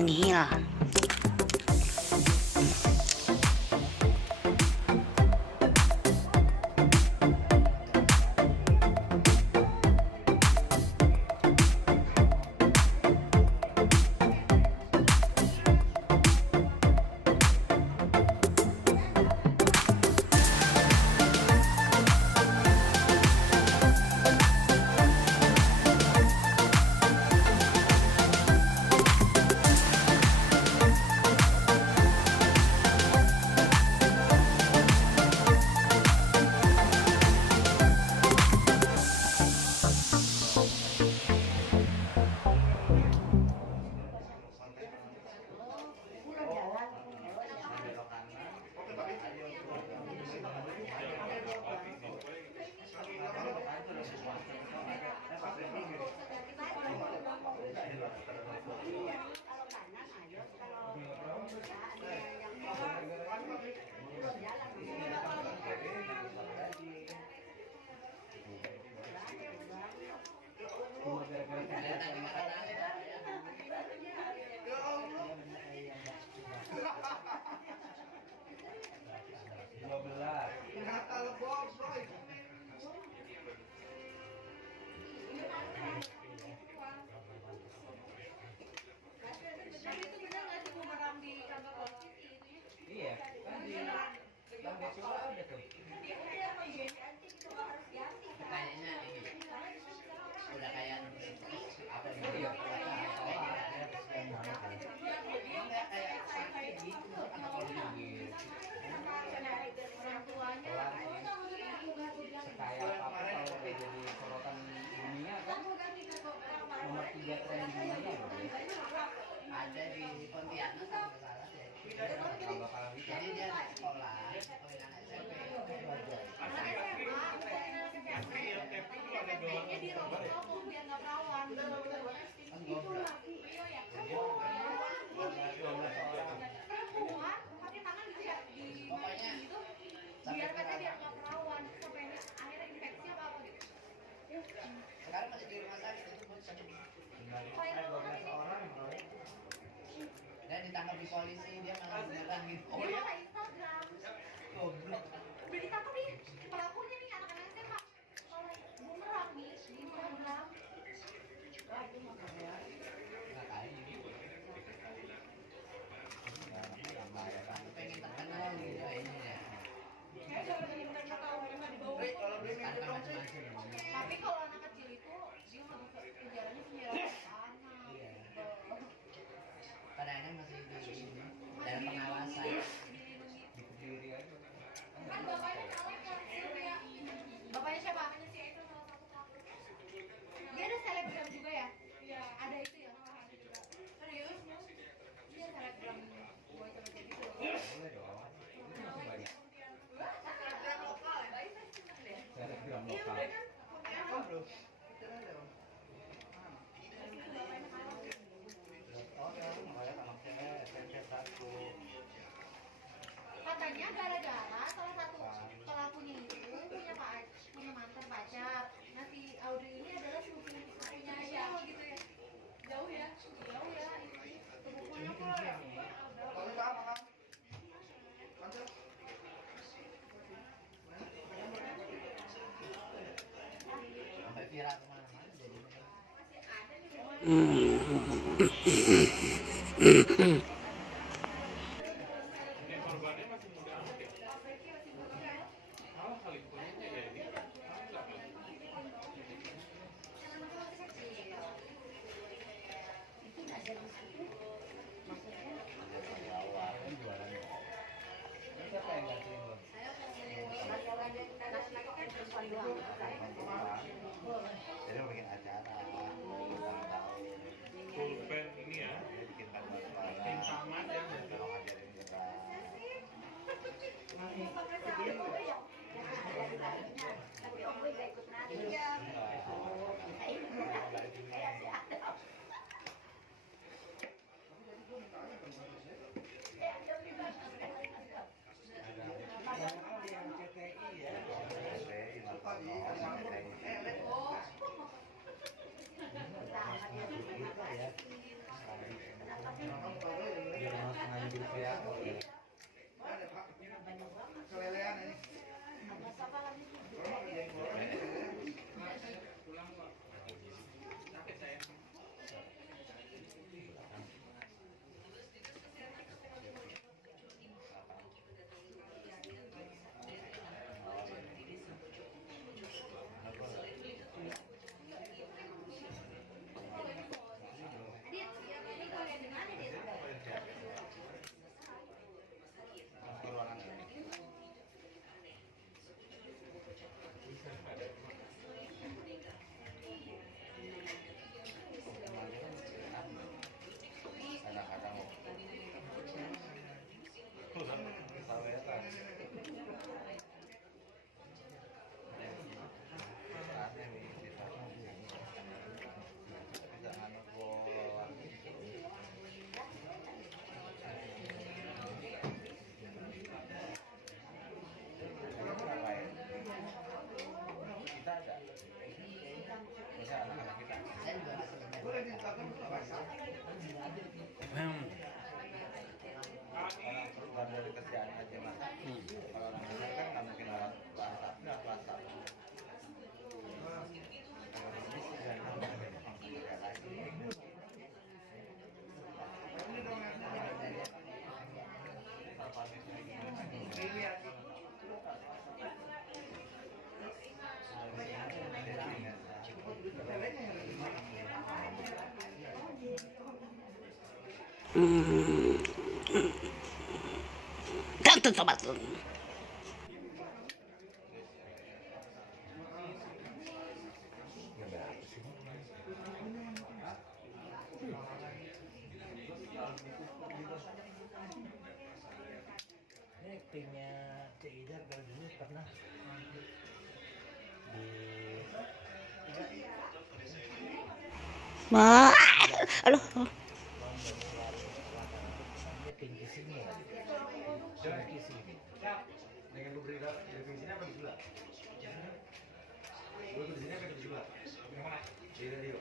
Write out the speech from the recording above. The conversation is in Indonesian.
nihil. Iya, kan di Bang Desula ada tuh. Kayaknya ini udah kayak apa gitu ya? Enggak kayak sakit gitu atau kalau gitu. Kayak apa kalau udah jadi sorotan dunia kan nomor 3 tren dunia loh. Ada di Pontianak kalau nggak salah deh. Kalau bakal bisa. Jadi dia anak sekolah, anak SMP. Kayaknya di rokok biar nggak perawan. Perempuan pakai tangan gitu ya di gitu biar katanya biar nggak perawan sampai akhirnya infeksi apa gitu. Sekarang masih di rumah sakit itu pun sakit. 12 orang Dan ditangkap di polisi dia malah beneran gitu. Dia malah Instagram. Goblok. Udah ditangkap nih pelakunya nih anak-anak SMA. Bumerang nih di Instagram. Nggak kayak gitu. Pengen terkenal gitu kayaknya ya. Tapi kalau anak kecil itu dia nggak bisa penjaranya 9 tahun. Iya. Kadang-kadang masih di dalam pengawasan. di Kediri aja. Kan bapaknya bapaknya siapa? Dia ada selebgram juga ya? Iya. Ada itu ya? Serius? Dia selebgram buat kayak gitu. Boleh dong. Itu masih banyak. Selebgram lokal ya? Selebgram Iya lokal. udah kan? Katanya gara-gara salah satu pelakunya itu punya mantan pacar. Nah si Audrey ini adalah sepupunya Syah gitu ya. Jauh ya? Jauh ya. Sepupunya kok ya? Sampai viral kemana-mana jadi. Siapa yang gantiin lo? Jadi mau bikin acara ulang tahun. Pulpen ini ya, Jadi bikin taman tim taman ya. kalau ngajarin kita. Tapi Om Boy gak ikut nari. Iya. kerjaan aja mas. Kalau orang besar kan nggak mungkin orang kelas satu nggak kelas satu. Kalau ini sih nggak ada kerja lagi. Ganto sobat. Ini timnya Cida kalau dulu pernah di Wah, aduh. dia tim di sini ya. Tim di sini. Dengan lu beri di sini apa di sebelah? Lu di sini apa di sebelah? Di radio.